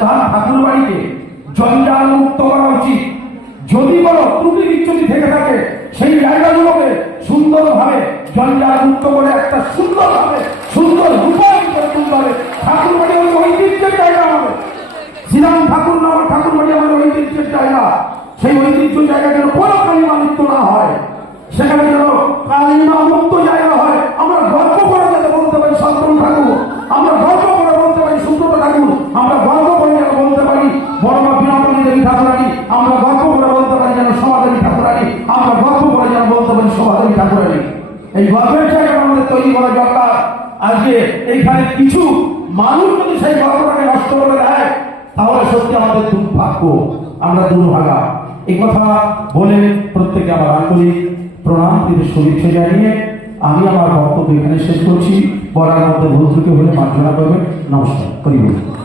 শ্রীধাম ঠাকুর বাড়িকে জঞ্জাল মুক্ত করা উচিত। যদি কোনো ত্রুটি বিচ্যুতি থেকে থাকে সেই জায়গাগুলোকে সুন্দরভাবে জঞ্জাল মুক্ত করে একটা সুন্দর রূপায়ণ করে তুলতে হবে। ঠাকুর বাড়ি আমাদের ঐতিহ্যের জায়গা, আমাদের শ্রীরাম ঠাকুর নাম ঠাকুর বাড়ি আমাদের ঐতিহ্যের জায়গা। সেই ঐতিহ্য জায়গা যেন কোনো কালিমা মুক্ত না হয়, সেখানে যেন কালিমা মুক্ত জায়গা হয়। আমরা গর্ব করে যাতে বলতে পারি শান্তনু ঠাকুর, আমরা গর্ব করে বলতে পারি সুব্রত ঠাকুর, আমরা গর্ব করে যেন বলতে পারি বড়মা বিনোদিনী দেবী ঠাকুরানী, আমরা গর্ব করে বলতে পারি যেন সমাদেবী ঠাকুরানী, আমরা গর্ব করে যেন বলতে পারি সমাদেবী ঠাকুরানী। এই গর্বের জায়গা আমাদের তৈরি করা দরকার। আজকে এইখানে কিছু মানুষ যদি সেই গর্বটাকে নষ্ট করে দেয় তাহলে সত্যি আমাদের দুর্ভাগ্য, আমরা দুর্ভাগা। এই কথা বলে প্রত্যেকে আমার আন্তরিক প্রণাম থেকে শুভেচ্ছা জানিয়ে আমি আমার বক্তব্য এখানে শেষ করছি। বলার মধ্যে ভুল ত্রুটি হলে মার্জনা করবেন। নমস্কার।